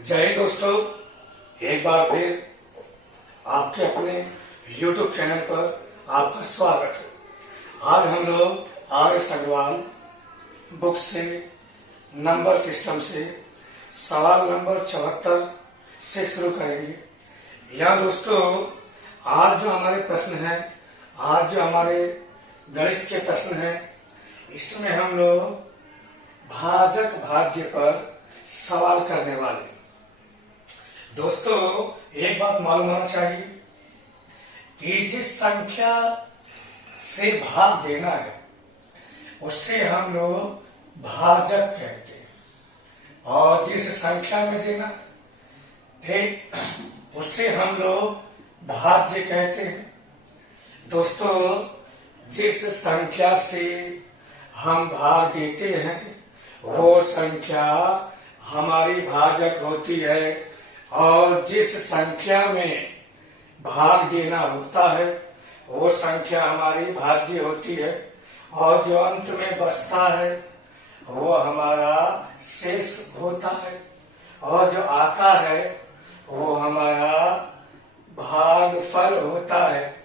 जय हिंद दोस्तों, एक बार फिर आपके अपने YouTube चैनल पर आपका स्वागत है। आज हम लोग आर.एस. अग्रवाल बुक से नंबर सिस्टम से सवाल नंबर 74 से शुरू करेंगे। यहाँ दोस्तों आज जो हमारे प्रश्न है, आज जो हमारे गणित के प्रश्न है, इसमें हम लोग भाजक भाज्य पर सवाल करने वाले। दोस्तों एक बात मालूम होना चाहिए कि जिस संख्या से भाग देना है उससे हम लोग भाजक कहते हैं, और जिस संख्या में देना ठीक उससे हम लोग भाज्य कहते हैं। दोस्तों जिस संख्या से हम भाग देते हैं वो संख्या हमारी भाजक होती है, और जिस संख्या में भाग देना होता है वो संख्या हमारी भाज्य होती है, और जो अंत में बचता है वो हमारा शेष होता है, और जो आता है वो हमारा भागफल होता है।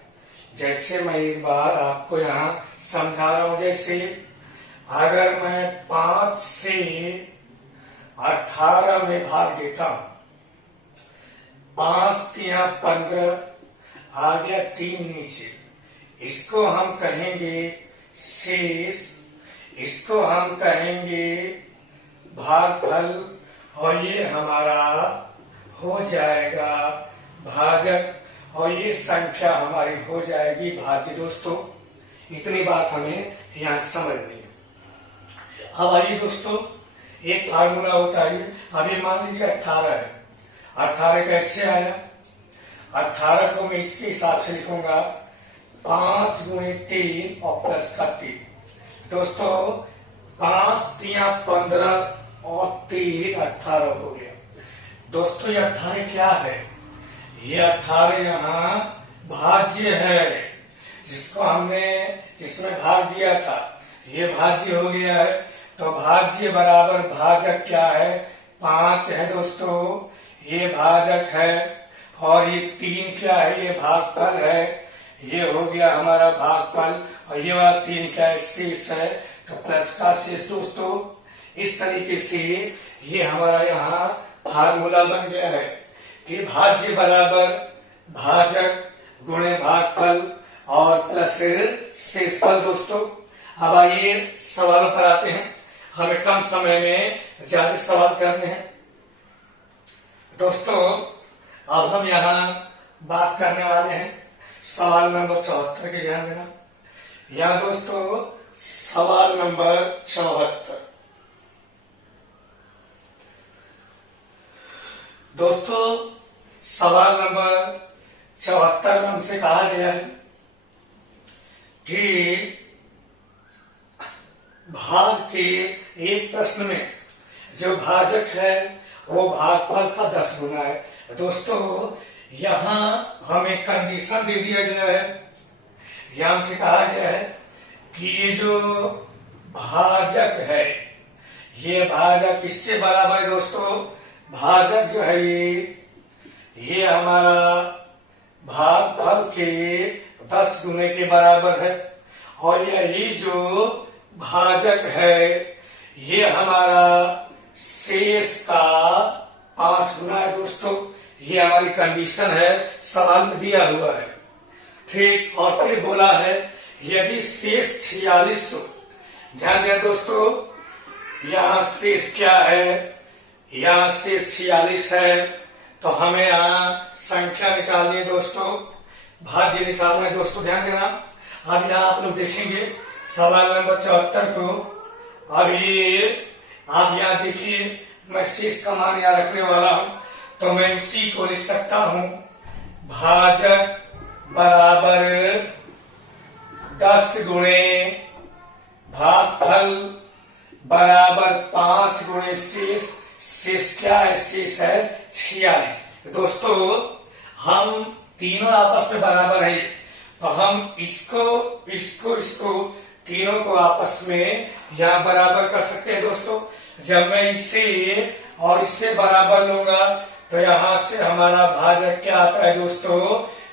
जैसे मैं एक बार आपको यहाँ समझा रहा हूं, जैसे अगर मैं 5 से 18 में भाग देता हूं, 5 3 15 आ गया 3 नीचे, इसको हम कहेंगे शेष, इसको हम कहेंगे भागफल, और ये हमारा हो जाएगा भाजक, और ये संख्या हमारी हो जाएगी भाज्य। दोस्तों इतनी बात हमें यहाँ समझनी है। अब आइए दोस्तों, एक फार्मूला होता है। अभी मान लीजिए 18 है, 18 कैसे आया? 18 को मैं इसके हिसाब से लिखूंगा 5 गुणे 3 और प्लस का 3। दोस्तों 5 3 15 और 3 18 हो गया। दोस्तों ये 18 क्या है? ये 18 यहाँ भाज्य है, जिसमें भाग दिया था ये भाज्य हो गया है। तो भाज्य बराबर भाजक क्या है? 5 है दोस्तों, ये भाजक है, और ये 3 क्या है? ये भागफल है। ये हो गया हमारा भागफल, और ये वाला 3 क्या है? शेष है, तो प्लस का शेष। दोस्तों इस तरीके से ये हमारा यहाँ फार्मूला बन गया है कि भाज्य बराबर भाजक गुणे भागफल और प्लस शेषफल। दोस्तों अब आइए सवालों पर आते हैं, हमें कम समय में ज्यादा सवाल करने हैं। दोस्तों अब हम यहाँ बात करने वाले हैं सवाल नंबर 74 के, ध्यान देना। यहाँ दोस्तों सवाल नंबर 74। दोस्तों सवाल नंबर 74 में हमसे कहा गया है कि भाग के एक प्रश्न में जो भाजक है वो भागफल का 10 गुना है। दोस्तों यहाँ हमें कंडीशन दे दिया गया है, यहाँ हमसे कहा गया है कि ये जो भाजक है ये भाजक किसके बराबर है? दोस्तों भाजक जो है ये हमारा भागफल के 10 गुने के बराबर है, और ये जो भाजक है ये हमारा शेष का 5 गुना है। दोस्तों ये हमारी कंडीशन है, सवाल में दिया हुआ है ठीक। और फिर बोला है यदि शेष 46 हो, ध्यान दें दोस्तों, यहाँ शेष क्या है? यहाँ शेष 46 है, तो हमें यहाँ संख्या निकालनी है दोस्तों, भाज्य निकालना है। दोस्तों ध्यान देना, अब यहाँ आप लोग देखेंगे सवाल नंबर 74 को। अब ये आप यहाँ देखिए, मैं शेष का मान यहाँ रखने वाला हूं, तो मैं इसी को लिख सकता हूं भाजक बराबर 10 गुणे भागफल बराबर 5 गुणे शेष। शेष क्या है? शेष है 46। दोस्तों हम तीनों आपस में बराबर है, तो हम इसको तीनों को आपस में यहाँ बराबर कर सकते हैं। दोस्तों जब मैं इसे और इससे बराबर लूंगा तो यहाँ से हमारा भाजक क्या आता है दोस्तों,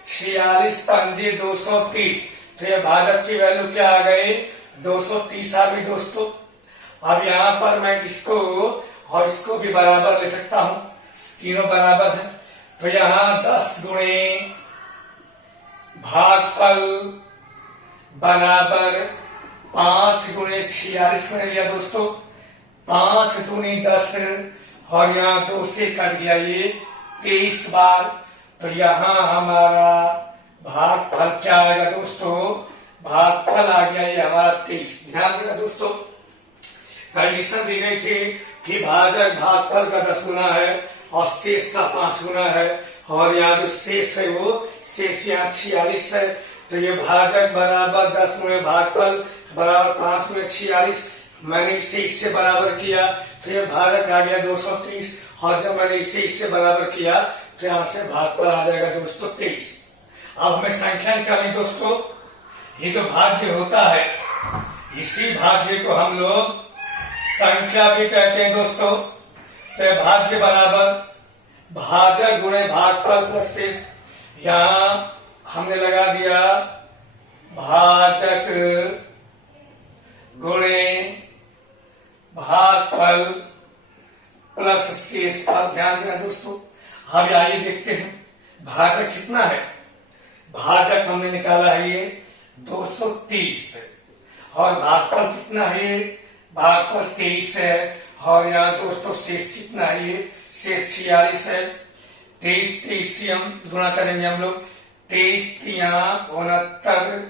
46 पंजे 230। तो ये भाजक की वैल्यू क्या आ गई, 230 आ गई दोस्तों। अब यहाँ पर मैं इसको और इसको भी बराबर ले सकता हूं, तीनों बराबर हैं। तो यहाँ 10 गुणे भागफल बराबर 5 गुणे 46 मैंने लिया दोस्तों, 5 दूनी 10 और यहाँ 2 से कर दिया ये 23 बार। तो यहाँ हमारा भागफल क्या आएगा दोस्तों, भागफल आ गया ये हमारा 23। ध्यान देना दोस्तों, कंडीशन दी गई थी कि भाजक भागफल का 10 गुना है और शेष का 5 गुना है, और यहाँ जो शेष है वो शेष यहाँ 46 है। तो ये भाजक बराबर 10 गुणे भागफल बराबर 5 गुणे 46। मैंने इसे इससे बराबर किया तो ये भाजक आ गया 230, और जब मैंने इसे इससे बराबर किया तो यहाँ से भागफल आ जाएगा दोस्तों 23। अब हमें संख्या निकालनी दोस्तों। ये जो भाज्य होता है इसी भाज्य को हम लोग संख्या भी कहते हैं दोस्तों। तो भाज्य बराबर भाजक गुणे भागफल प्लस शेष, यहां हमने लगा दिया भाजक गुणे भागफल प्लस शेष पर ध्यान देना दोस्तों। अब आइए देखते हैं भाजक कितना है। भाजक हमने निकाला है ये 230 और भागफल कितना है, भागफल 23 है, और यहाँ दोस्तों शेष कितना है, ये शेष 46 है। 23 से हम गुणा करेंगे हम लोग, 23 यहाँ 69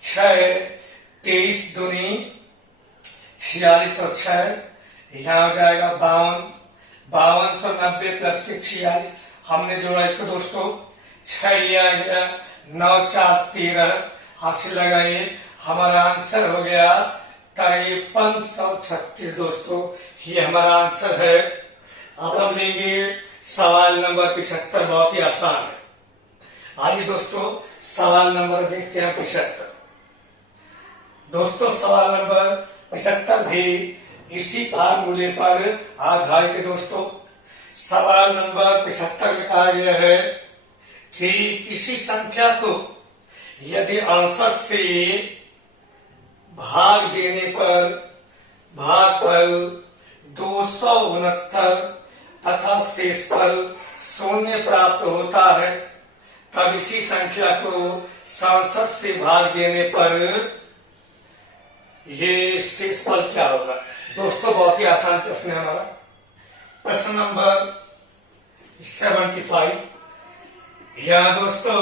6, 23 दूनी 46 और 6 यहाँ हो जाएगा 5290 प्लस के 46 हमने जोड़ा इसको दोस्तों, 6 लिया गया 9 4 13 हासिल लगाइए, हमारा आंसर हो गया 5336 दोस्तों, ये हमारा आंसर है। अब हम लेंगे सवाल नंबर 75, बहुत ही आसान है। आइए दोस्तों सवाल नंबर देखते हैं 75। दोस्तों सवाल नंबर 75 भी इसी फार्मूले पर आधारित है दोस्तों। सवाल नंबर 75 में कहा गया है कि किसी संख्या को यदि 68 से भाग देने पर भागफल 269 तथा शेषफल 0 प्राप्त होता है, तब इसी संख्या को 67 से भाग देने पर ये शेषफल क्या होगा। दोस्तों बहुत ही आसान प्रश्न है हमारा। प्रश्न नंबर 75। यह दोस्तों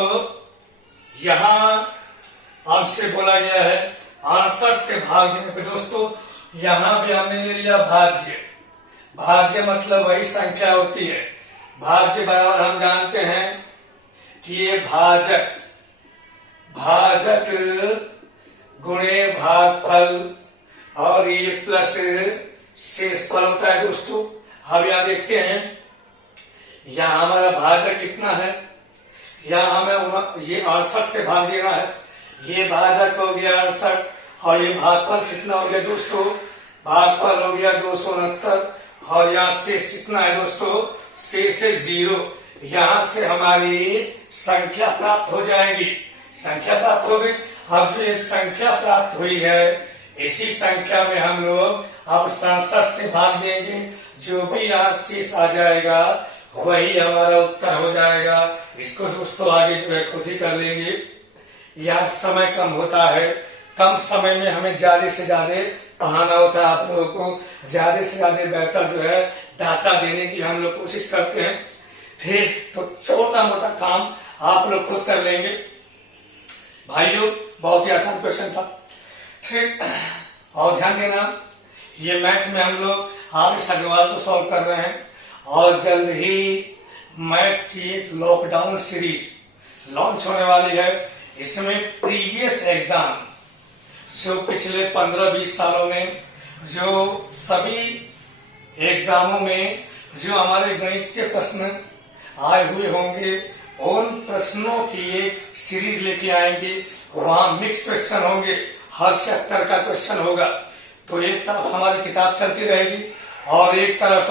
यहां हमसे बोला गया है 68 से भाग देने पे दोस्तों, यहां भी हमने ले लिया भाज्य। भाज्य मतलब वही संख्या होती है। भाज्य बराबर हम जानते हैं कि ये भाजक गुणे भागफल और ये प्लस शेषफल होता है दोस्तों। अब यहां देखते हैं यहां हमारा भाजक कितना है, यहां हमें ये 68 से भाग देना है। ये भाजक हो गया 68 और ये भागफल कितना हो गया दोस्तों, भागफल हो गया 269, और यहाँ शेष कितना है दोस्तों, शेष है 0। यहां से हमारी संख्या प्राप्त हो जाएगी, संख्या प्राप्त हो गई। अब जो ये संख्या प्राप्त हुई है इसी संख्या में हम लोग अब 67 से भाग देंगे, जो भी यहाँ शेष आ जाएगा वही हमारा उत्तर हो जाएगा। इसको दोस्तों आगे जो है खुद ही कर लेंगे। यह समय कम होता है, कम समय में हमें ज्यादा से ज्यादा पढ़ाना होता है, आप लोगों को ज्यादा से ज्यादा बेहतर जो है डाटा देने की हम लोग कोशिश करते हैं। फिर तो छोटा मोटा काम आप लोग खुद कर लेंगे। भाइयों बहुत ही आसान क्वेश्चन था। ठीक, और ध्यान देना ये मैथ में हम लोग आर अग्रवाल को सॉल्व कर रहे हैं, और जल्द ही मैथ की एक लॉकडाउन सीरीज लॉन्च होने वाली है। इसमें प्रीवियस एग्जाम जो पिछले 15-20 सालों में जो सभी एग्जामों में जो हमारे गणित के प्रश्न आए हुए होंगे, उन प्रश्नों की एक सीरीज लेके आएंगे। वहां मिक्स क्वेश्चन होंगे, हर चैप्टर का क्वेश्चन होगा। तो एक तरफ हमारी किताब चलती रहेगी और एक तरफ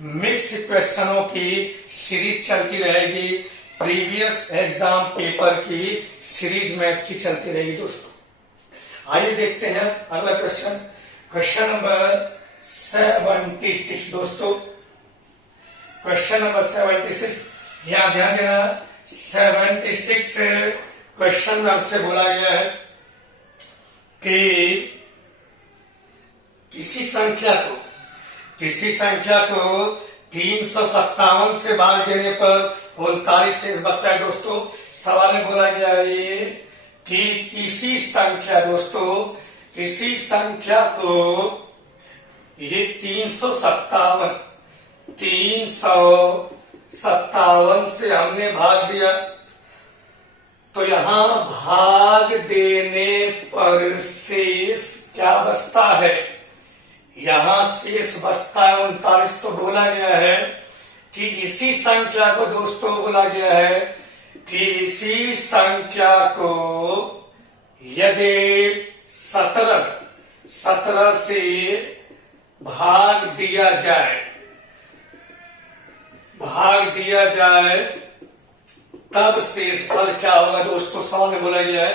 मिक्स क्वेश्चनों की सीरीज चलती रहेगी, प्रीवियस एग्जाम पेपर की सीरीज मैथ की चलती रहेगी दोस्तों। आइए देखते हैं अगला क्वेश्चन, क्वेश्चन नंबर 76 दोस्तों। क्वेश्चन नंबर 76, यहां ध्यान देना, 76 क्वेश्चन में हमसे बोला गया है कि किसी संख्या को 357 से भाग देने पर 39 शेष बचता है दोस्तों। सवाल में बोला गया है ये कि किसी संख्या को ये 357 से हमने भाग दिया, तो यहां भाग देने पर शेष क्या बचता है? यहां शेष बचता है 39। तो बोला गया है कि इसी संख्या को दोस्तों बोला गया है कि इसी संख्या को यदि 17 से भाग दिया जाए तब शेषफल क्या होगा दोस्तों। सवाल में बोला गया है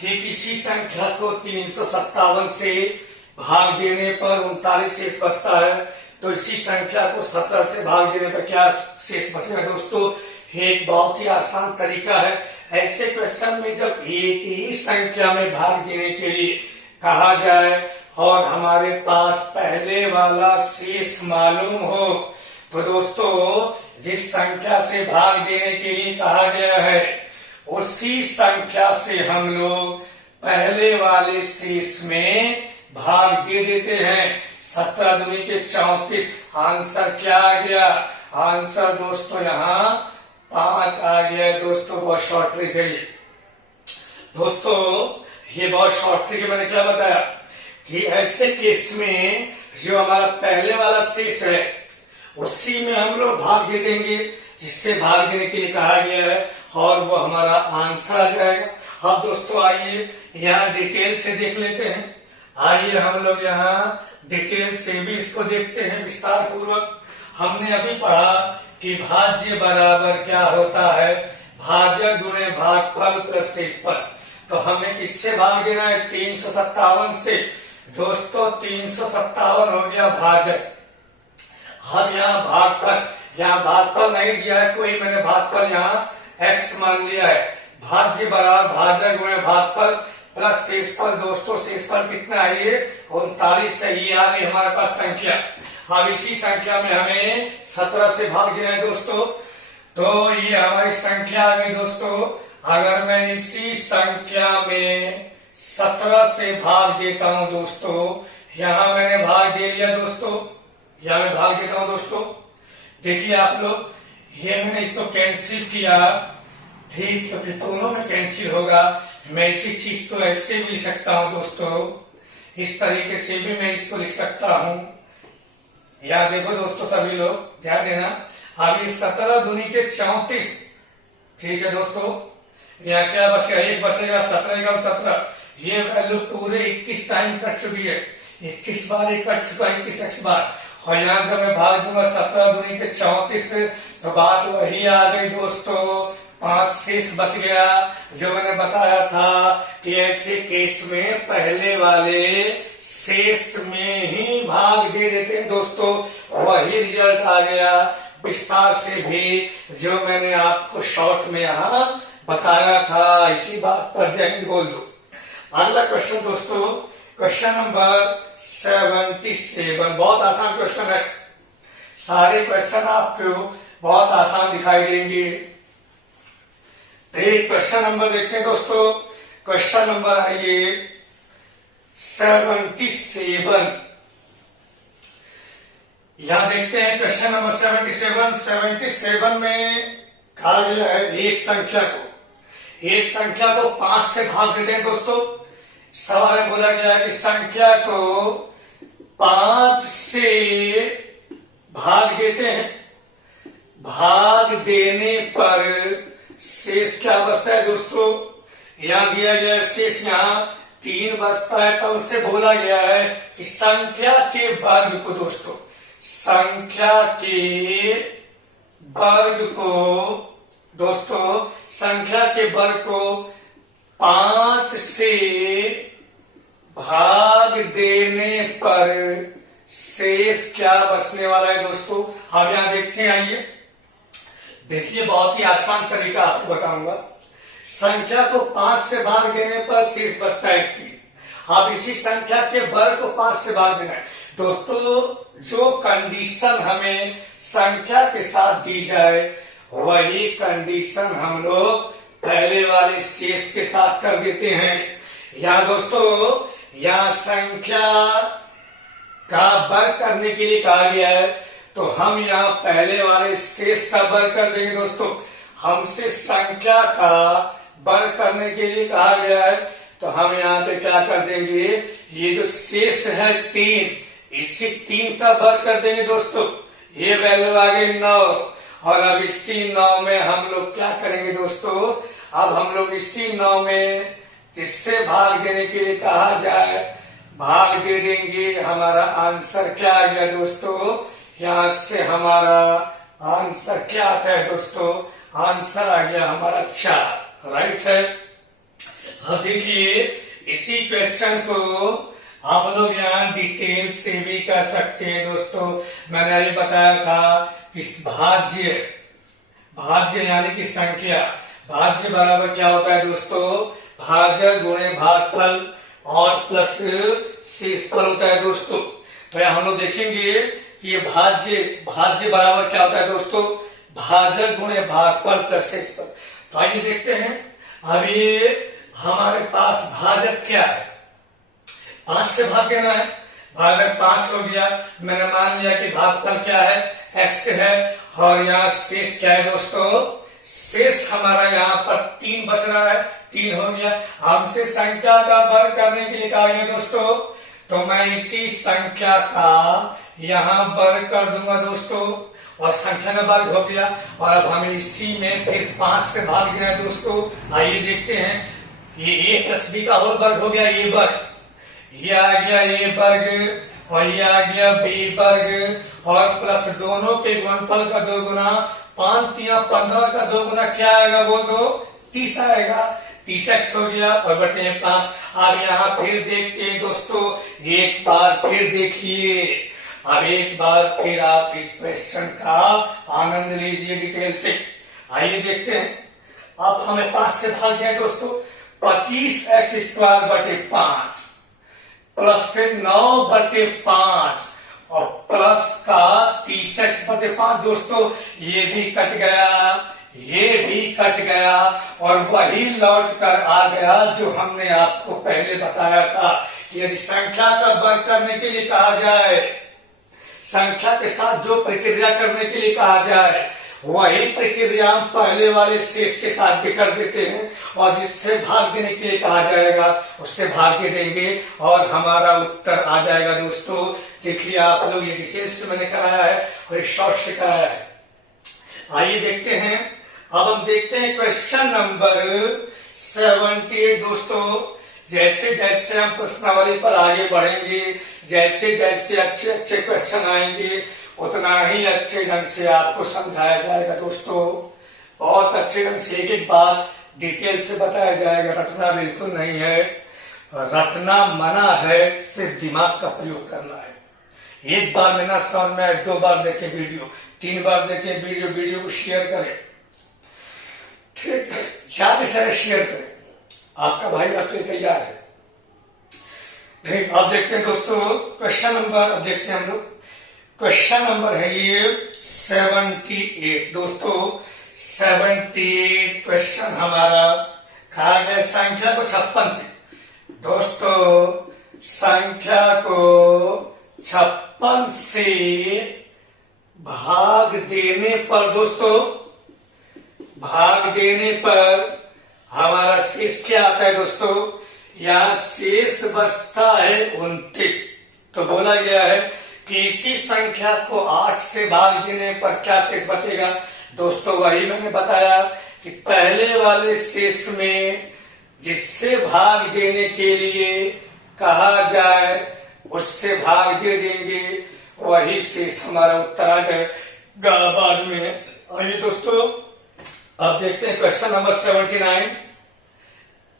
कि किसी संख्या को 357 से भाग देने पर 39 शेष बचता है, तो इसी संख्या को 17 से भाग देने पर क्या शेष बचेगा दोस्तों। एक बहुत ही आसान तरीका है। ऐसे क्वेश्चन में जब एक ही संख्या में भाग देने के लिए कहा जाए और हमारे पास पहले वाला शेष मालूम हो, तो दोस्तों जिस संख्या से भाग देने के लिए कहा गया है उसी संख्या से हम लोग पहले वाले शेष में भाग दे देते हैं। 17 दूनी के 34। आंसर क्या आ गया? आंसर दोस्तों यहाँ 5 आ गया दोस्तों। बहुत शॉर्ट ट्रिक है ये दोस्तों, ये बहुत शॉर्ट ट्रिक है। मैंने क्या बताया कि ऐसे केस में जो हमारा पहले वाला शेष है उसी में हम लोग भाग दे देंगे जिससे भाग देने के लिए कहा गया है, और वो हमारा आंसर आ जाएगा। अब दोस्तों आइए यहाँ डिटेल से देख लेते हैं। आइए हम लोग यहाँ डिटेल से भी इसको देखते हैं विस्तार पूर्वक। हमने अभी पढ़ा कि भाज्य बराबर क्या होता है, भाजक गुणे भागफल प्लस शेषफल। तो हमें किससे भाग देना है? 357 से। दोस्तों 357 हो गया भाजक। हम यहाँ भागफल नहीं दिया है कोई, मैंने भागफल यहाँ x मान लिया है। भाज्य बराबर भाजक गुणे भागफल प्लस शेषफल। दोस्तों शेषफल कितना है? ये 39 है। ये आ गई हमारे पास संख्या। अब इसी संख्या में हमें 17 से भाग देना है दोस्तों, तो ये हमारी संख्या आ गई दोस्तों। अगर मैं इसी संख्या में 17 से भाग देता हूं दोस्तों, यहां मैंने भाग दे लिया दोस्तों, यहां मैं भाग देता हूं दोस्तों। देखिए आप लोग, ये मैंने इसको कैंसिल किया, ठीक, क्योंकि दोनों में कैंसिल होगा। मैं इसी चीज को ऐसे भी लिख सकता हूं दोस्तों, इस तरीके से भी मैं इसको लिख सकता हूं। याद देखो दोस्तों, सभी लोग ध्यान देना। अब ये 17 दूनी के 34, ठीक है दोस्तों। यहाँ क्या बचेगा? 1 बचेगा। 17 कम 17, ये वैल्यू पूरे 21 टाइम कट चुकी है। 21 बार ये कट चुका है, 21x बार। और यहाँ जब मैं भाग दूंगा 17 दूनी के 34 से, तो बात वही आ गई दोस्तों, 5 शेष बच गया। जो मैंने बताया था कि ऐसे केस में पहले वाले शेष में ही भाग दे देते हैं दोस्तों, वही रिजल्ट आ गया। विस्तार से भी जो मैंने आपको शॉर्ट में यहाँ बताया था, इसी बात पर जय हिंद बोल दो। अगला क्वेश्चन दोस्तों, क्वेश्चन नंबर 77। बहुत आसान क्वेश्चन है, सारे क्वेश्चन आपको बहुत आसान दिखाई देंगे। एक क्वेश्चन नंबर देखते हैं दोस्तों। क्वेश्चन नंबर आइए 77। यहां देखते हैं क्वेश्चन नंबर 77 में कहा गया है एक संख्या को 5 से भाग देते हैं दोस्तों। सवाल में बोला गया है कि संख्या को 5 से भाग देते हैं, भाग देने पर शेष क्या बचता है दोस्तों। यहां दिया गया शेष यहाँ 3 बचता है, तो उससे बोला गया है कि संख्या के वर्ग को दोस्तों, संख्या के वर्ग को दोस्तों, संख्या के वर्ग को 5 से भाग देने पर शेष क्या बचने वाला है दोस्तों? हम यहां देखते हैं, आइए देखिए, बहुत ही आसान तरीका आपको बताऊंगा। संख्या को 5 से भाग देने पर शेष बचता है 3। अब इसी संख्या के वर्ग को 5 से भाग देना है दोस्तों। जो कंडीशन हमें संख्या के साथ दी जाए वही कंडीशन हम लोग पहले वाले शेष के साथ कर देते हैं। यहाँ दोस्तों, यहाँ संख्या का वर्ग करने के लिए कहा गया है, तो हम यहाँ पहले वाले शेष का वर्ग कर देंगे दोस्तों। हमसे संख्या का वर्ग करने के लिए कहा गया है, तो हम यहाँ पे क्या कर देंगे, ये जो शेष है 3, इसी 3 का वर्ग कर देंगे दोस्तों। ये वैल्यू आ गई 9, और अब इसी 9 में हम लोग क्या करेंगे दोस्तों, अब हम लोग इसी 9 में जिससे भाग देने के लिए कहा जाए भाग दे देंगे। हमारा आंसर क्या आ गया दोस्तों, यहां से हमारा आंसर क्या आता है दोस्तों, आंसर आ गया हमारा 4, राइट है। अब देखिए, इसी क्वेश्चन को हम लोग यहाँ डिटेल से भी कर सकते हैं दोस्तों। मैंने अभी बताया था कि भाज्य यानी कि संख्या, भाज्य बराबर क्या होता है दोस्तों, भाजक गुणे भागफल और प्लस शेषफल होता है दोस्तों। तो यहाँ हम लोग देखेंगे कि ये भाज्य बराबर क्या होता है दोस्तों, भाजक गुणे भागफल प्लस शेषफल। तो आइए देखते हैं। अब ये हमारे पास भाजक क्या है, 5 से भाग देना है, भाजक 5 हो गया। मैंने मान लिया कि भागफल क्या है, x है, और यहाँ शेष क्या है दोस्तों, शेष हमारा यहाँ पर 3 बच रहा है, 3 हो गया। हमसे संख्या का वर्ग करने के लिए कहा गया दोस्तों, तो मैं इसी संख्या का यहाँ वर्ग कर दूंगा दोस्तों, और संख्या में वर्ग हो गया। और अब हमें इसी में फिर 5 से भाग देना है दोस्तों। आइए देखते हैं, ये a प्लस b का होल वर्ग हो गया, ये वर्ग, ये आ गया a वर्ग, और ये आ गया b वर्ग, और प्लस दोनों के गुणनफल का 2 गुना, 5 या 15 का 2 गुना क्या आएगा बोल दो, 30 आएगा। 30x हो गया, और बटे 5। अब यहाँ फिर देखते हैं दोस्तों, एक बार फिर देखिए, अब एक बार फिर आप इस क्वेश्चन का आनंद लीजिए डिटेल से। आइए देखते हैं। अब हमें 5 से भाग गया दोस्तों, 25x² बटे 5 प्लस फिर 9 बटे 5 और प्लस का 30x बटे 5 दोस्तों, ये भी कट गया, ये भी कट गया, और वही लौट कर आ गया जो हमने आपको पहले बताया था कि यदि संख्या का वर्ग करने के लिए कहा जाए, संख्या के साथ जो प्रक्रिया करने के लिए कहा जाए वही प्रक्रिया हम पहले वाले शेष के साथ भी कर देते हैं, और जिससे भाग देने के लिए कहा जाएगा उससे भाग दे देंगे और हमारा उत्तर आ जाएगा दोस्तों। देखिए आप लोग, ये डिटेल से मैंने कराया है और शॉर्ट से कराया है। आइए देखते हैं। अब हम देखते हैं क्वेश्चन नंबर 78 दोस्तों। जैसे जैसे हम प्रश्नावली पर आगे बढ़ेंगे, जैसे जैसे अच्छे अच्छे क्वेश्चन आएंगे, उतना ही अच्छे ढंग से आपको समझाया जाएगा दोस्तों। बहुत अच्छे ढंग से एक एक बात डिटेल से बताया जाएगा। रटना बिल्कुल नहीं है, रटना मना है, सिर्फ दिमाग का प्रयोग करना है। एक बार में ना समझ में आए, 2 बार देखें वीडियो, 3 बार देखें वीडियो को शेयर करें, ठीक है, ज्यादा से ज्यादा शेयर करें। आपका भाई आपके तैयार है। ठीक, अब देखते हैं दोस्तों क्वेश्चन नंबर, अब देखते हैं हम लोग क्वेश्चन नंबर है ये 78 दोस्तों। 78 क्वेश्चन हमारा कहा गया संख्या को 56 से दोस्तों, संख्या को 56 से भाग देने पर दोस्तों, भाग देने पर हमारा शेष क्या आता है दोस्तों, यहाँ शेष बचता है 29। तो बोला गया है कि इसी संख्या को 8 से भाग देने पर क्या शेष बचेगा दोस्तों। वही मैंने बताया कि पहले वाले शेष में जिससे भाग देने के लिए कहा जाए उससे भाग दे देंगे, वही शेष हमारा उत्तर आ जाएगा बाद में। आइए दोस्तों अब देखते हैं क्वेश्चन नंबर 79।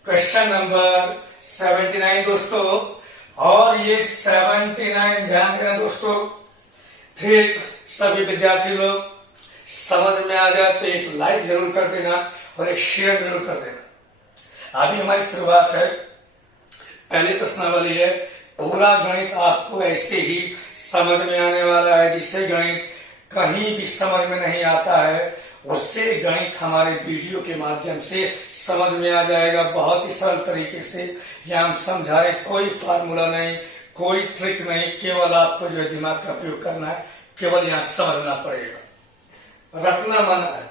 क्वेश्चन नंबर 79 दोस्तों, और ये 79 ध्यान देना दोस्तों, फिर सभी विद्यार्थी लोग समझ में आ जाए तो एक लाइक जरूर कर देना और एक शेयर जरूर कर देना। अभी हमारी शुरुआत है। पहले प्रश्नावली है, पूरा गणित आपको ऐसे ही समझ में आने वाला है। जिससे गणित कहीं भी समझ में नहीं आता है उससे गणित हमारे वीडियो के माध्यम से समझ में आ जाएगा बहुत ही सरल तरीके से। यहाँ हम समझाए, कोई फार्मूला नहीं, कोई ट्रिक नहीं, केवल आपको जो है दिमाग का प्रयोग करना है, केवल यहाँ समझना पड़ेगा, रखना मना है,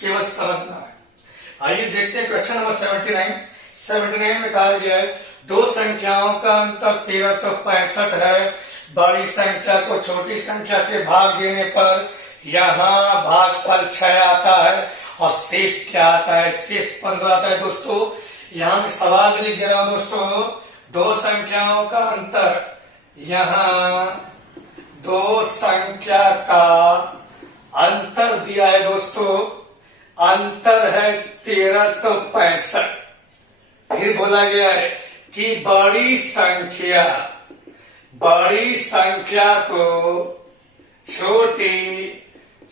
केवल समझना है। आइए देखते हैं क्वेश्चन नंबर 79। 79 में कहा गया है, दो संख्याओं का अंतर 1365 है। बड़ी संख्या को छोटी संख्या से भाग देने पर यहाँ भागफल 6 आता है और शेष क्या आता है? शेष 15 आता है। दोस्तों यहाँ मैं सवाल में लिख दे रहा हूं दोस्तों, दो संख्याओं का अंतर, यहाँ दो संख्या का अंतर दिया है दोस्तों, अंतर है 1365। फिर बोला गया है कि बड़ी संख्या को छोटी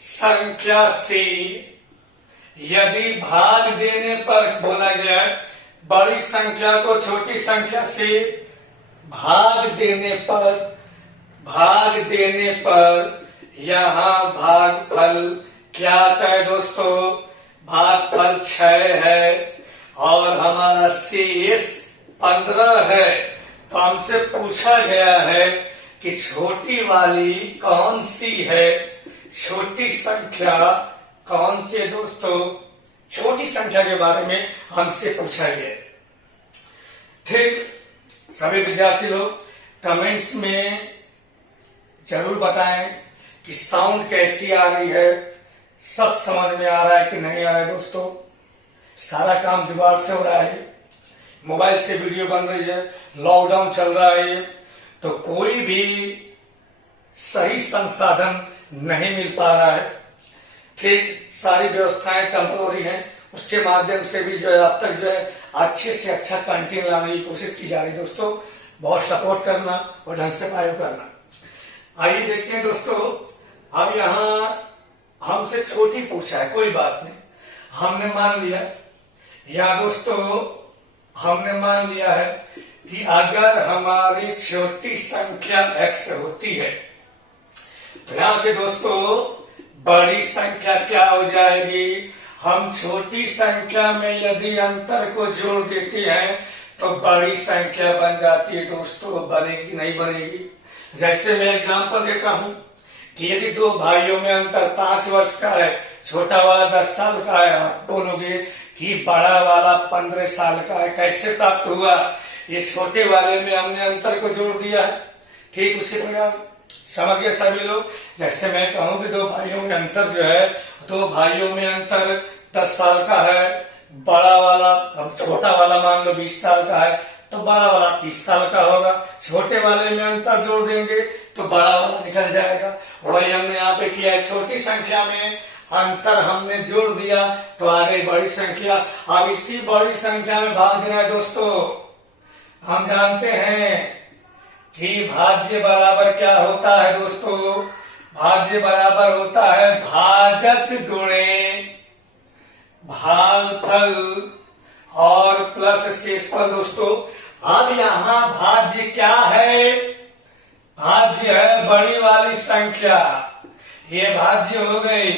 संख्या से यदि भाग देने पर, बोला गया है बड़ी संख्या को छोटी संख्या से भाग देने पर यहाँ भागफल क्या आता है दोस्तों? भागफल 6 है और हमारा शेष 15 है। तो हमसे पूछा गया है कि छोटी वाली कौन सी है, छोटी संख्या कौन सी है दोस्तों? छोटी संख्या के बारे में हमसे पूछा गया। ठीक, सभी विद्यार्थी लोग कमेंट्स में जरूर बताएं कि साउंड कैसी आ रही है, सब समझ में आ रहा है कि नहीं आ रहा है। दोस्तों सारा काम जुगाड़ से हो रहा है, मोबाइल से वीडियो बन रही है, लॉकडाउन चल रहा है, तो कोई भी सही संसाधन नहीं मिल पा रहा है। ठीक, सारी व्यवस्थाएं टेम्पोररी हैं, उसके माध्यम से भी जो है अब तक जो है अच्छे से अच्छा कंटेंट लाने की कोशिश की जा रही है। दोस्तों बहुत सपोर्ट करना और ढंग से प्रयोग करना। आइए देखते हैं दोस्तों, अब यहाँ हमसे छोटी पूछा है, कोई बात नहीं, हमने मान लिया हमने मान लिया है कि अगर हमारी छोटी संख्या x होती है तो यहां से दोस्तों बड़ी संख्या क्या हो जाएगी? हम छोटी संख्या में यदि अंतर को जोड़ देते हैं तो बड़ी संख्या बन जाती है। दोस्तों बनेगी नहीं बनेगी? जैसे मैं एग्जांपल देता हूं कि यदि दो भाइयों में अंतर 5 वर्ष का है, छोटा वाला 10 साल का है, आप बोलोगे कि बड़ा वाला 15 साल का है, कैसे प्राप्त हुआ? ये छोटे वाले में हमने अंतर को जोड़ दिया है। ठीक उसी प्रकार समझ गए सभी लोग। जैसे मैं कहूं कि दो भाइयों में अंतर जो है, दो भाइयों में अंतर 10 साल का है, बड़ा वाला, अब छोटा वाला मान लो 20 साल का है तो बड़ा वाला 30 साल का होगा। छोटे वाले में अंतर जोड़ देंगे तो बड़ा वाला निकल जाएगा। वही हमने यहाँ पे किया है, छोटी संख्या में अंतर हमने जोड़ दिया तो आ गई बड़ी संख्या। अब इसी बड़ी संख्या में भाग देना है दोस्तों। हम जानते हैं कि भाज्य बराबर क्या होता है दोस्तों? भाज्य बराबर होता है भाजक गुणे भागफल और प्लस शेषफल। दोस्तों अब यहाँ भाज्य क्या है? भाज्य है बड़ी वाली संख्या, ये भाज्य हो गई।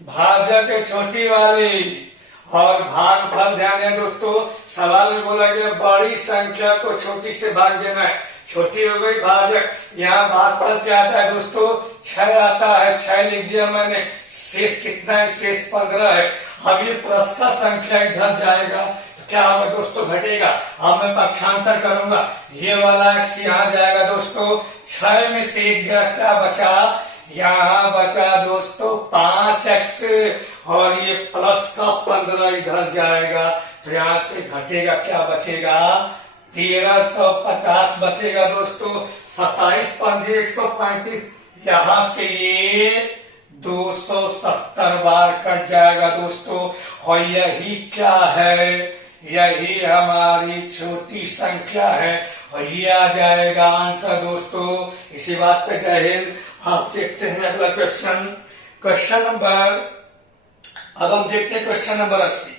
भाजक छोटी वाली और भागफल, ध्यान है दोस्तों, सवाल में बोला गया बड़ी संख्या को छोटी से भाग देना है, छोटी हो गई भाजक। यहाँ भागफल क्या आता है दोस्तों? 6 आता है, 6 लिख दिया मैंने। शेष कितना है? शेष 15 है। अब ये प्लस का संख्या इधर जाएगा तो क्या होगा दोस्तों? घटेगा। अब मैं पक्षांतर करूंगा, ये वाला x यहाँ जाएगा दोस्तों। 6 में से 1 क्या बचा? यहाँ बचा दोस्तों 5x और ये प्लस का 15 इधर जाएगा तो यहाँ से घटेगा, क्या बचेगा? 1350 बचेगा दोस्तों, 27 पंजे 135, यहां से ये 270 बार कट जाएगा दोस्तों। और यही क्या है, यही हमारी छोटी संख्या है और ये आ जाएगा आंसर दोस्तों। इसी बात पे जय हिंद। आप देखते हैं अगला क्वेश्चन, क्वेश्चन नंबर, अब हम देखते हैं क्वेश्चन नंबर 80।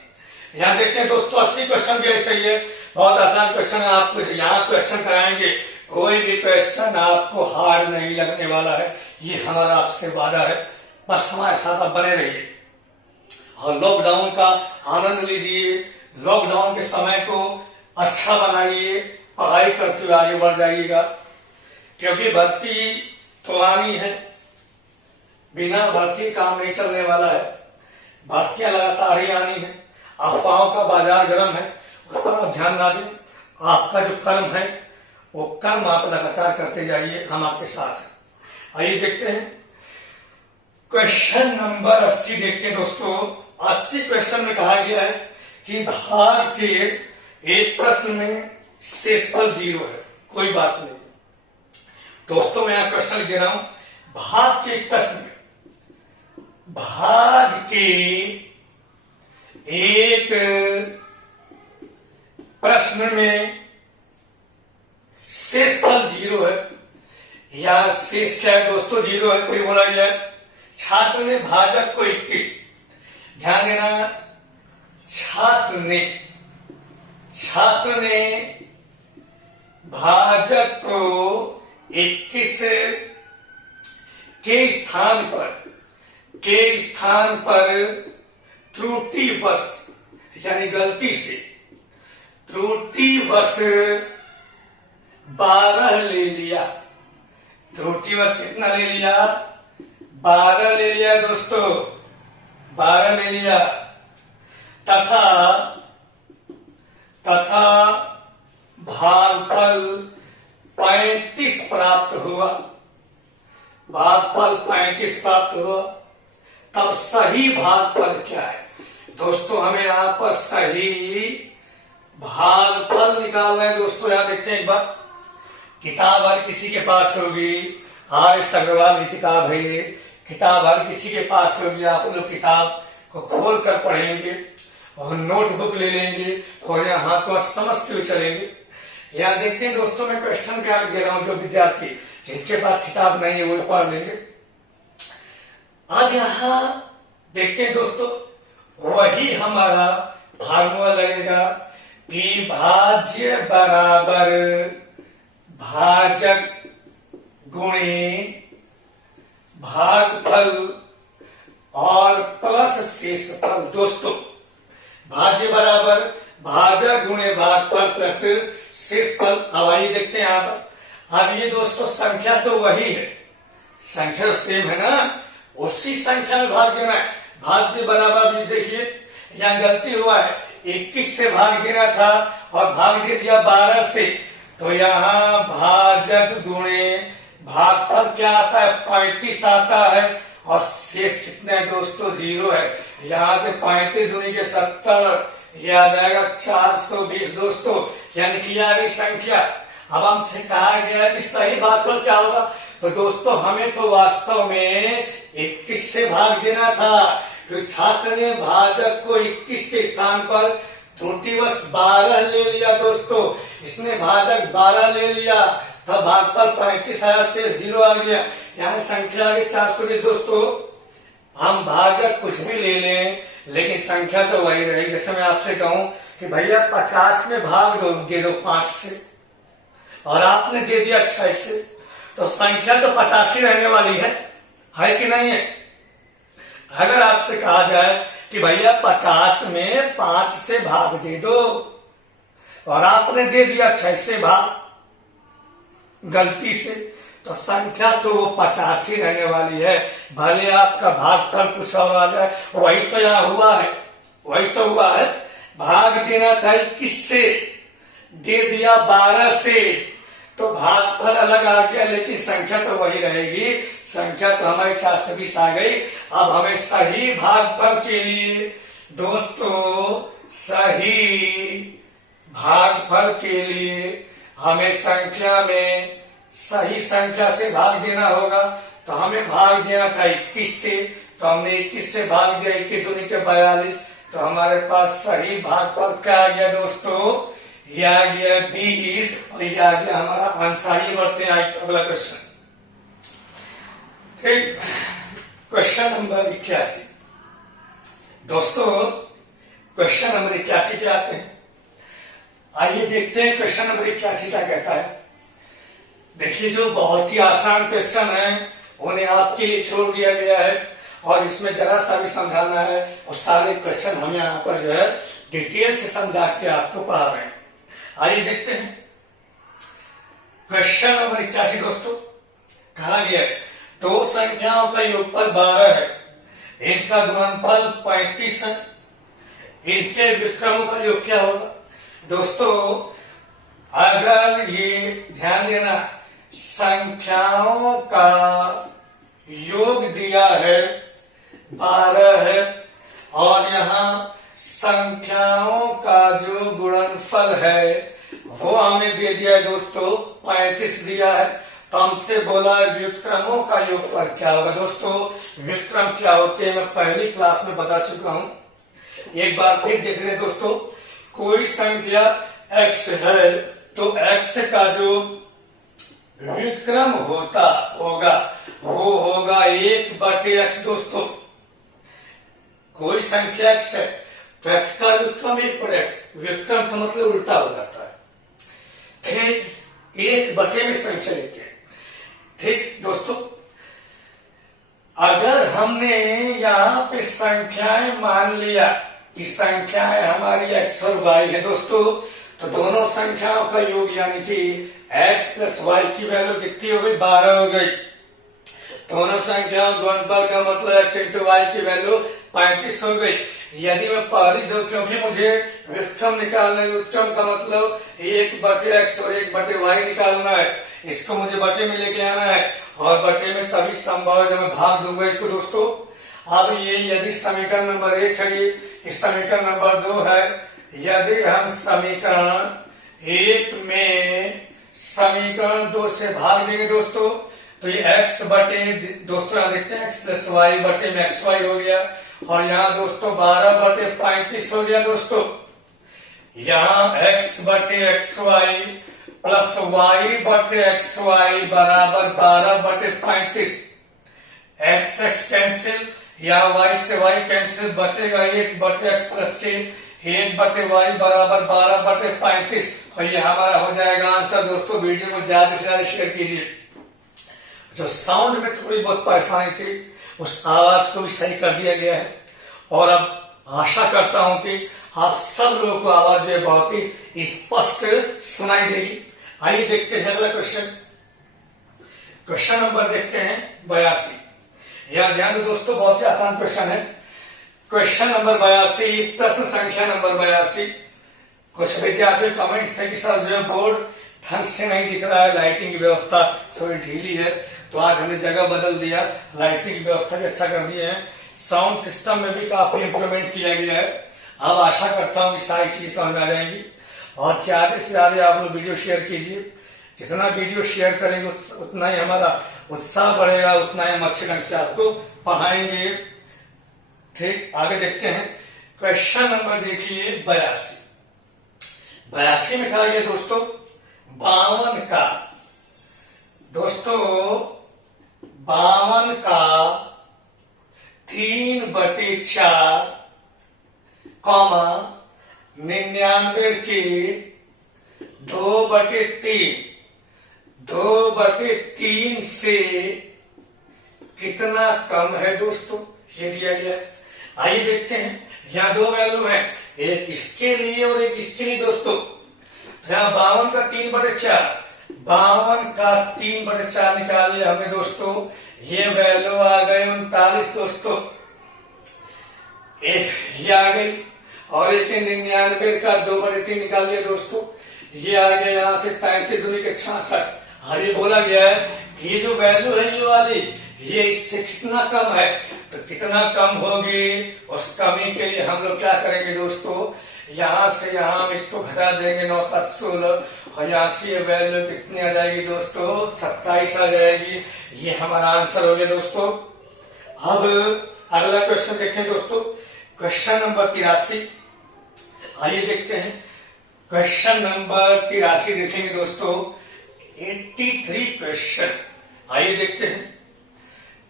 यहाँ देखते हैं दोस्तों 80 क्वेश्चन भी ऐसे ही है, बहुत आसान क्वेश्चन है। आपको यहाँ क्वेश्चन कराएंगे, कोई भी क्वेश्चन आपको हार्ड नहीं लगने वाला है, ये हमारा आपसे वादा है। बस हमारे साथ आप बने रहिए और लॉकडाउन का आनंद लीजिए, लॉकडाउन के समय को अच्छा बनाइए, पढ़ाई करते हुए आगे बढ़ जाइएगा, क्योंकि भर्ती तो आनी है, बिना भर्ती काम नहीं चलने वाला है। भर्तियां लगातार ही आनी है, अफवाहों का बाजार गर्म है, उस पर आप ध्यान ना दें। आपका जो कर्म है वो कर्म आप लगातार करते जाइए, हम आपके साथ हैं। आइए देखते हैं क्वेश्चन नंबर 80। देखते हैं दोस्तों 80 क्वेश्चन में कहा गया है कि भाग के एक प्रश्न में शेषफल 0 है, कोई बात नहीं दोस्तों। मैं यहां क्वेश्चन दे रहा हूं, भाग के प्रश्न में, भाग के एक प्रश्न में शेषफल 0 है, या शेष क्या है दोस्तों, 0 है। फिर बोला गया छात्र ने भाजक को 21, ध्यान देना, छात्र ने भाजक को 21 के स्थान पर त्रुटिवश, यानी गलती से त्रुटिवश 12 ले लिया। त्रुटिवश कितना ले लिया, 12 ले लिया दोस्तों, 12 ले लिया। तथा भागफल 35 प्राप्त हुआ, भागफल 35 प्राप्त हुआ। तब सही भागफल क्या है दोस्तों, हमें यहां पर सही भागफल निकालना है दोस्तों। यहां देखते हैं एक बार, किताब हर किसी के पास होगी, आर.एस. अग्रवाल की किताब है ये, किताब हर किसी के पास होगी। आप लोग किताब को खोल कर पढ़ेंगे और नोटबुक ले लेंगे और यहाँ तो समझते हुए चलेंगे। यहाँ देखते हैं दोस्तों, मैं क्वेश्चन क्या दे रहा हूं, जो विद्यार्थी जिसके पास किताब नहीं है वो पढ़ लेंगे। अब यहाँ देखते हैं दोस्तों, वही हमारा फार्मूला लगेगा कि भाज्य बराबर भाजक गुणे भागफल और प्लस शेषफल। दोस्तों भाज्य बराबर भाजक गुणे भागफल प्लस शेषफल। अब आइए देखते हैं आप, अब ये दोस्तों संख्या तो वही है, संख्या तो सेम है ना, उसी संख्या में भाग देना है। भाज्य बराबर भी देखिए यहाँ गलती हुआ है, 21 से भाग देना था और भाग दे दिया 12 से, तो यहाँ भाजक गुणे भागफल क्या आता है, 35 आता है और शेष कितना है दोस्तों, 0 है। यहाँ से 35 दूनी के 70, यह आ जाएगा 420 दोस्तों, यानी कि आ गई संख्या। अब हमसे कहा गया कि सही भागफल क्या होगा, तो दोस्तों हमें तो वास्तव में 21 से भाग देना था, तो छात्र ने भाजक को 21 के स्थान पर त्रुटिवश 12 ले लिया दोस्तों। इसने भाजक 12 ले लिया, तब भागफल 35 आया से 0 आ गया, यहाँ संख्या आ गई 420 दोस्तों। हम भाजक कुछ भी ले लें लेकिन संख्या तो वही रहेगी। जैसे मैं आपसे कहूं कि भैया 50 में भाग दे दो 5 से, और आपने दे दिया 6 से, तो संख्या तो 85 रहने वाली है कि नहीं है। अगर आपसे कहा जाए कि भैया 50 में 5 से भाग दे दो और आपने दे दिया 6 से भाग गलती से, तो संख्या तो वो 85 रहने वाली है, भले आपका भागफल कुछ और आ जाए। वही तो यहाँ हुआ है, वही तो हुआ है, भाग देना था 21 से, दे दिया 12 से, तो भागफल अलग आ गया लेकिन संख्या तो वही रहेगी। संख्या तो हमारी 420 आ गई। अब हमें सही भागफल के लिए दोस्तों, सही भागफल के लिए हमें संख्या में सही संख्या से भाग देना होगा। तो हमें भाग देना था 21 से, तो हमने 21 से भाग दिया, 21 दूनी के 42। तो हमारे पास सही भागफल क्या आ गया दोस्तों, ये आ गया 20 और ये आ गया हमारा आंसर। ही बढ़ते हैं अगला क्वेश्चन। फिर क्वेश्चन नंबर 81 दोस्तों, क्वेश्चन नंबर 81 पे आते हैं। आइए देखते हैं क्वेश्चन नंबर 81 क्या कहता है। देखिए, जो बहुत ही आसान क्वेश्चन है उन्हें आपके लिए छोड़ दिया गया है और इसमें जरा सा भी समझाना है और सारे क्वेश्चन हम यहाँ पर जो है डिटेल से समझा के आपको पढ़ा रहे हैं। आइए देखते हैं क्वेश्चन नंबर 81 दोस्तों। कहा गया है दो संख्याओं का योगफल 12 है, इनका गुणनफल 35 है, इनके विक्रमों का योग क्या होगा। दोस्तों, अगर ये ध्यान देना, संख्याओं का योग दिया है 12 है और यहाँ संख्याओं का जो गुणनफल है वो हमें दे दिया है दोस्तों 35 दिया है। तो हमसे बोला व्युत्क्रमों का योगफल क्या होगा। दोस्तों, व्युत्क्रम क्या होते हैं मैं पहली क्लास में बता चुका हूं, एक बार फिर देख रहे दोस्तों। कोई संख्या x है तो x का जो व्युत्क्रम होगा वो होगा 1/x दोस्तों। कोई संख्या x है तो x का व्युत्क्रम 1/x, व्युत्क्रम का मतलब उल्टा हो जाता है। ठीक, 1/, में संख्या लेते हैं। ठीक दोस्तों, अगर हमने यहाँ पे संख्याएं मान लिया कि संख्याएं हमारी x और y है दोस्तों, तो दोनों संख्याओं का योग यानी कि x प्लस y की वैल्यू कितनी हो गई, 12 हो गई। दोनों संख्याओं गुणनफल का मतलब x इंटू वाई की वैल्यू 35 हो गई। यदि मैं पहली दो, क्योंकि मुझे व्युत्क्रम निकालना है, व्युत्क्रम का मतलब 1/x और 1/y निकालना है, इसको मुझे बटे में लेके आना है और बटे में तभी संभव है जब मैं भाग दूंगा इसको दोस्तों। अब ये यदि समीकरण नंबर 1 है, ये समीकरण नंबर 2 है, यदि हम समीकरण 1 में समीकरण 2 से भाग देंगे दोस्तों तो ये x बटे दोस्तों यहाँ देखते हैं x प्लस वाई बटे में xy हो गया और यहाँ दोस्तों 12/35 हो गया दोस्तों। यहाँ x बटे xy प्लस y बटे xy बराबर 12/35। x कैंसिल या y से y कैंसिल, बचेगा 1/x प्लस के 1/y बराबर 12/35 और ये हमारा हो जाएगा आंसर दोस्तों। वीडियो को ज्यादा से ज्यादा शेयर कीजिए। जो साउंड में थोड़ी बहुत परेशानी थी उस आवाज को भी सही कर दिया गया है और अब आशा करता हूं कि आप सब लोगों को आवाज जो है बहुत ही स्पष्ट सुनाई देगी। आइए देखते हैं अगला क्वेश्चन। क्वेश्चन नंबर देखते हैं 82। यह ध्यान दो दोस्तों, बहुत ही आसान क्वेश्चन है। क्वेश्चन नंबर 82, प्रश्न संख्या नंबर 82। कुछ विद्यार्थी कमेंट थे कि सर जो बोर्ड ढंग से नहीं दिख रहा है, लाइटिंग की व्यवस्था थोड़ी ढीली है, तो आज हमने जगह बदल दिया, लाइटिंग की व्यवस्था भी अच्छा कर दी है, साउंड सिस्टम में भी काफी इंप्रूवमेंट किया गया है। अब आशा करता हूँ कि सारी चीज समझ में आ जाएंगी और ज्यादा से ज्यादा आप लोग वीडियो शेयर कीजिए। जितना वीडियो शेयर करेंगे उतना ही हमारा उत्साह बढ़ेगा, उतना ही हम अच्छे ढंग से आपको पढ़ाएंगे। ठीक, आगे देखते हैं। क्वेश्चन नंबर देखिए 82। 82 में कहा गया दोस्तों 52 का, दोस्तों 52 का 3/4 कॉमा 99 के 2/3, 2/3 से कितना कम है दोस्तों, ये दिया गया है। आइए देखते हैं, यहाँ दो वैल्यू है, एक इसके लिए और एक इसके लिए दोस्तों। यहाँ 52 का 3/4, 52 का 3/4 निकाले हमें दोस्तों, ये वैल्यू आ गई 39 दोस्तों। एक ये आ गई और एक 99 का 2/3 निकाल लिया दोस्तों, ये आ गया यहाँ से 33 दूनी के 66। और ये बोला गया है कि ये जो वैल्यू है ये वाली, ये इससे कितना कम है, तो कितना कम होगी उस कमी के लिए हम लोग क्या करेंगे दोस्तों, यहां से यहां हम इसको घटा देंगे 9/7 और यहाँ से ये वैल्यू कितनी आ जाएगी दोस्तों, 27 आ जाएगी। ये हमारा आंसर हो गया दोस्तों। अब अगला क्वेश्चन देखते हैं दोस्तों, क्वेश्चन नंबर 83। आइए देखते हैं क्वेश्चन नंबर 83 देखेंगे दोस्तों, 83 क्वेश्चन। आइए देखते हैं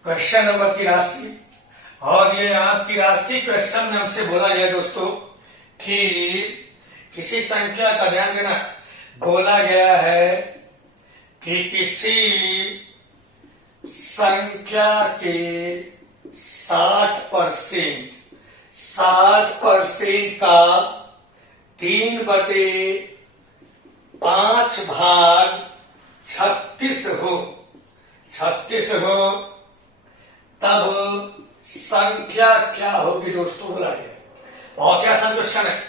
क्वेश्चन नंबर 83। और ये यहाँ 83 क्वेश्चन में हमसे बोला गया दोस्तों कि किसी संख्या का ध्यान देना, बोला गया है कि किसी संख्या के 60% का 3/5 भाग 36 हो, तब संख्या क्या होगी दोस्तों, बोला गया। बहुत ही आसान क्वेश्चन है।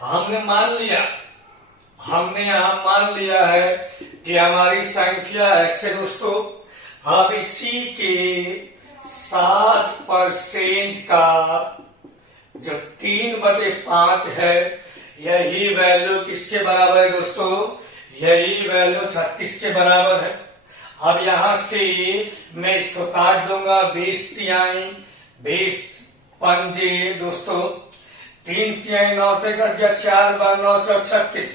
हमने यहां मान लिया है कि हमारी संख्या x है दोस्तों। अब इसी के 60% का जो 3/5 है, यही वैल्यू किसके बराबर है दोस्तों, यही वैल्यू 36 के बराबर है। अब यहां से मैं इसको काट दूंगा, 20 तिहाई 20 पंजे दोस्तों, 3 तिहाई 9 से कट गया, 4 बार 9 चौक 36,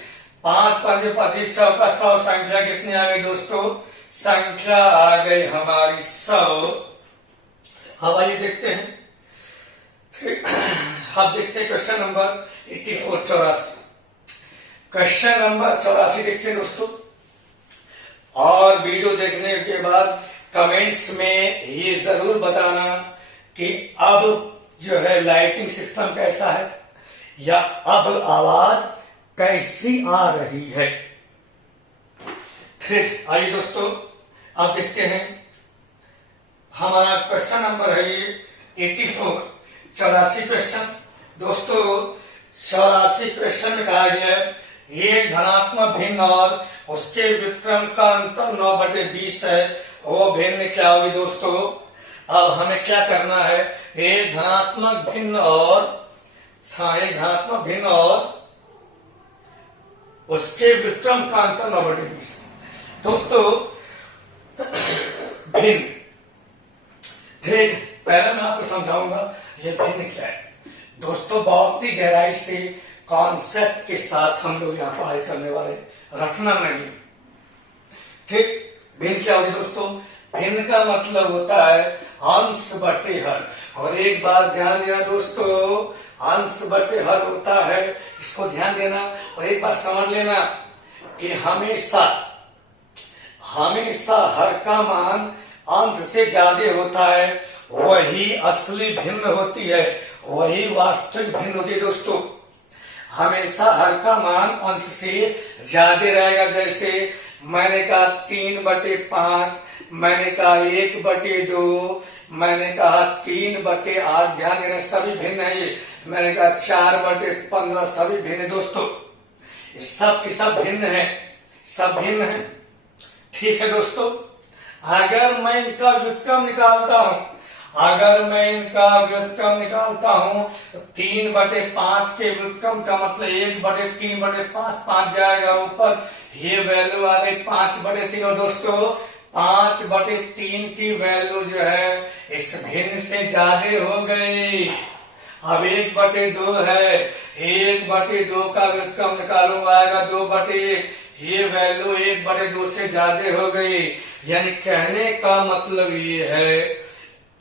5 पंजे 25, 100 का 100। संख्या कितनी आ गई दोस्तों, संख्या आ गई हमारी 100। अब आइए देखते हैं, अब देखते हैं क्वेश्चन नंबर 84 84। क्वेश्चन नंबर 84 देखते हैं दोस्तों। और वीडियो देखने के बाद कमेंट्स में ये जरूर बताना कि अब जो है लाइटिंग सिस्टम कैसा है, या अब आवाज कैसी आ रही है। फिर आइए दोस्तों, अब देखते हैं हमारा क्वेश्चन नंबर है ये 84 84 क्वेश्चन दोस्तों। 84 क्वेश्चन में कहा गया है एक धनात्मक भिन्न और उसके व्युत्क्रम का अंतर 9/20 है, वो भिन्न क्या होगी दोस्तों। अब हमें क्या करना है, एक धनात्मक भिन्न और उसके व्युत्क्रम का अंतर 9/20। दोस्तों भिन्न, ठीक, पहले मैं आपको समझाऊंगा ये भिन्न क्या है दोस्तों। बहुत ही गहराई से कॉन्सेप्ट के साथ हम लोग यहाँ पढ़ाई करने वाले, रखना नहीं, ठीक। भिन्न क्या होगी दोस्तों, भिन्न का मतलब होता है अंश बटे हर। और एक बात ध्यान देना दोस्तों, अंश बटे हर होता है, इसको ध्यान देना। और एक बात समझ लेना कि हमेशा हर का मान अंश से ज्यादा होता है, वही असली भिन्न होती है, वही वास्तविक भिन्न होती है दोस्तों। हमेशा हर का मान अंश से ज्यादा रहेगा। जैसे मैंने कहा 3/5, मैंने कहा 1/2, मैंने कहा 3/8, ध्यान देना सभी भिन्न है ये। मैंने कहा 4/15, सभी भिन्न है दोस्तों। ये सब की सब भिन्न है, सब भिन्न है, ठीक है दोस्तों। अगर मैं इनका व्युत्क्रम निकालता हूं, तो 3/5 के व्युत्क्रम का मतलब 1/3/5, 5 जाएगा ऊपर, ये वैल्यू आ गई 5/3। और दोस्तों 5/3 की वैल्यू जो है इस भिन्न से ज्यादा हो गई। अब 1/2 है, 1/2 का व्युत्क्रम निकालूंगा, आएगा 2/1, ये वैल्यू 1/2 से ज्यादा हो गई। यानी कहने का मतलब ये है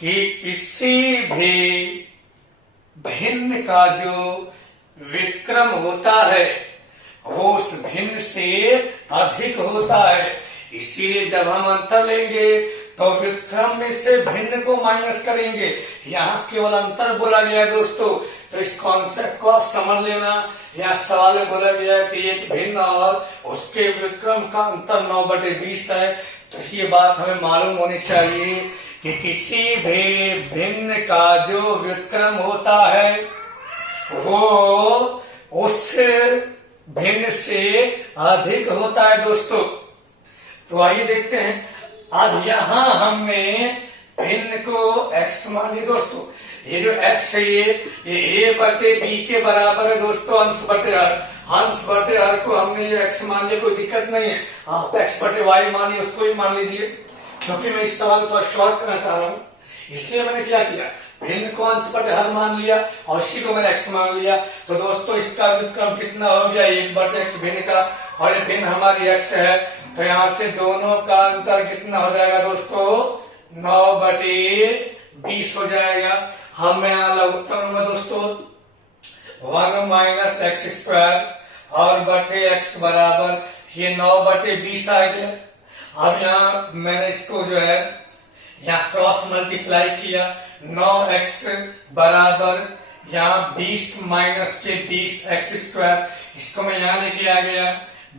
कि किसी भी भिन्न का जो व्युत्क्रम होता है वो उस भिन्न से अधिक होता है। इसीलिए जब हम अंतर लेंगे तो व्युत्क्रम में से भिन्न को माइनस करेंगे। यहाँ केवल अंतर बोला गया दोस्तों, तो इस कॉन्सेप्ट को आप समझ लेना। यहाँ सवाल में बोला गया कि एक भिन्न और उसके व्युत्क्रम का अंतर 9/20 है। तो ये बात हमें मालूम होनी चाहिए कि किसी भी भिन्न का जो व्युत्क्रम होता है वो उस भिन्न से अधिक होता है दोस्तों। तो आइए देखते हैं अब यहाँ हमने भिन्न को x मान लिया दोस्तों। ये जो x है ये a बटे b के बराबर है दोस्तों, अंश बटे r। अंश बटे r को हमने ये x मान लिया, कोई दिक्कत नहीं है। आप x बटे y मानिए, उसको ही मान लीजिए, क्योंकि मैं इस सवाल को शॉर्ट करना चाह रहा हूं, इसलिए मैंने क्या किया, भिन्न को अंश बटे हर मान लिया और इसी को मैंने x मान लिया। तो दोस्तों इसका व्युत्क्रम कितना हो गया, 1 बटे x भिन्न का, और ये भिन्न हमारी x है, तो यहाँ से दोनों का अंतर कितना हो जाएगा दोस्तों, 9 बटे 20 हो जाएगा। हमें यहाँ लघुत्तम में दोस्तों 1 माइनस एक्स स्क्वायर और बटे x बराबर ये 9 बटे 20 आ गया। अब यहाँ मैंने इसको जो है यहाँ क्रॉस मल्टीप्लाई किया, 9x बराबर यहाँ 20 माइनस के 20 एक्स स्क्वायर, इसको मैं यहाँ लेके आ गया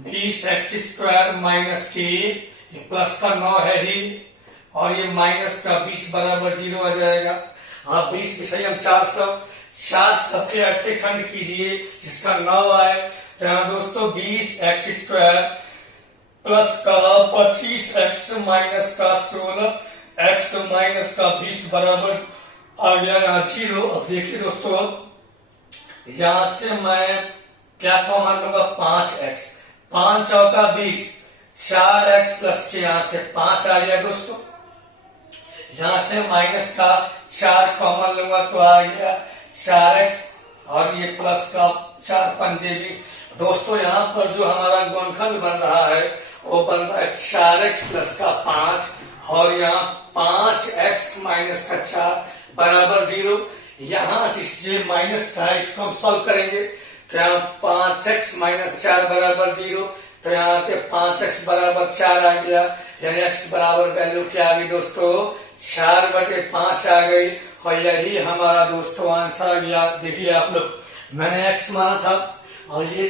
20 एक्स स्क्वायर माइनस के, ये प्लस का 9 है ही और ये माइनस का 20 बराबर 0 आ जाएगा। अब 20 विषय हम 4 सबके ऐसे खंड कीजिए जिसका 9 आए, तो यहाँ दोस्तों 20 एक्स स्क्वायर प्लस का 25 एक्स माइनस का 16 एक्स माइनस का 20 बराबर आ गया यहाँ 0। अब देखिए दोस्तों यहां से मैं क्या कॉमन लूंगा, 5x, 5 चौका 20, 4x प्लस के यहां से 5 आ गया दोस्तों। यहां से माइनस का 4 कॉमन लूंगा तो आ गया 4x और ये प्लस का 4 पंजे 20। दोस्तों यहाँ पर जो हमारा गुणनखंड बन रहा है वो बन रहा है 4x प्लस का 5 और यहाँ 5x माइनस का 4 बराबर 0। यहाँ से जो माइनस का है इसको हम सॉल्व करेंगे, तो यहाँ 5x माइनस 4 बराबर 0, तो यहाँ से 5x बराबर 4 आ गया, यानी x बराबर वैल्यू क्या आ गई दोस्तों, 4 बटे 5 आ गई। और यही हमारा दोस्तों आंसर आ गया। देखिए आप लोग, मैंने x माना था और ये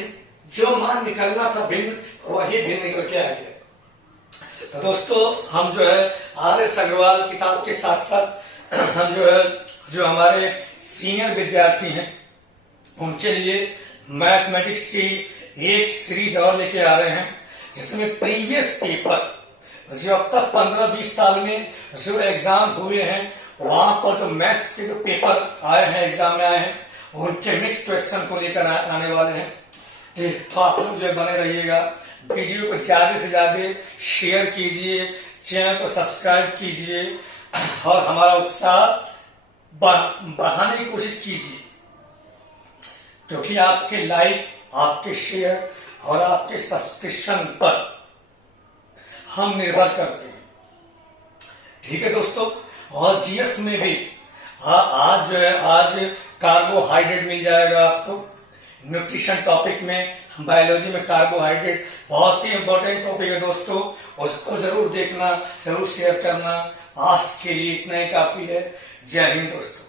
जो मान निकलना था भिन्न, वही भिन्न निकल के आ गया। तो दोस्तों हम जो है RS अग्रवाल किताब के साथ साथ हम जो है जो हमारे सीनियर विद्यार्थी हैं उनके लिए मैथमेटिक्स की एक सीरीज और लेके आ रहे हैं, जिसमें प्रीवियस पेपर जो अब तक 15-20 साल में जो एग्जाम हुए हैं वहां पर जो मैथ्स के जो पेपर आए हैं, एग्जाम में आए हैं, उनके मिक्स क्वेश्चन को लेकर आने वाले हैं। तो आप लोग जो बने रहिएगा, वीडियो को ज्यादा से ज्यादा शेयर कीजिए, चैनल को सब्सक्राइब कीजिए और हमारा उत्साह बढ़ाने की कोशिश कीजिए, क्योंकि आपके लाइक, आपके शेयर और आपके सब्सक्रिप्शन पर हम निर्भर करते हैं। ठीक है दोस्तों, और जीएस में भी आज जो है आज कार्बोहाइड्रेट मिल जाएगा आपको। न्यूट्रिशन टॉपिक में, बायोलॉजी में कार्बोहाइड्रेट बहुत ही इंपॉर्टेंट टॉपिक है दोस्तों, उसको जरूर देखना, जरूर शेयर करना। आज के लिए इतना ही काफी है। जय हिंद दोस्तों।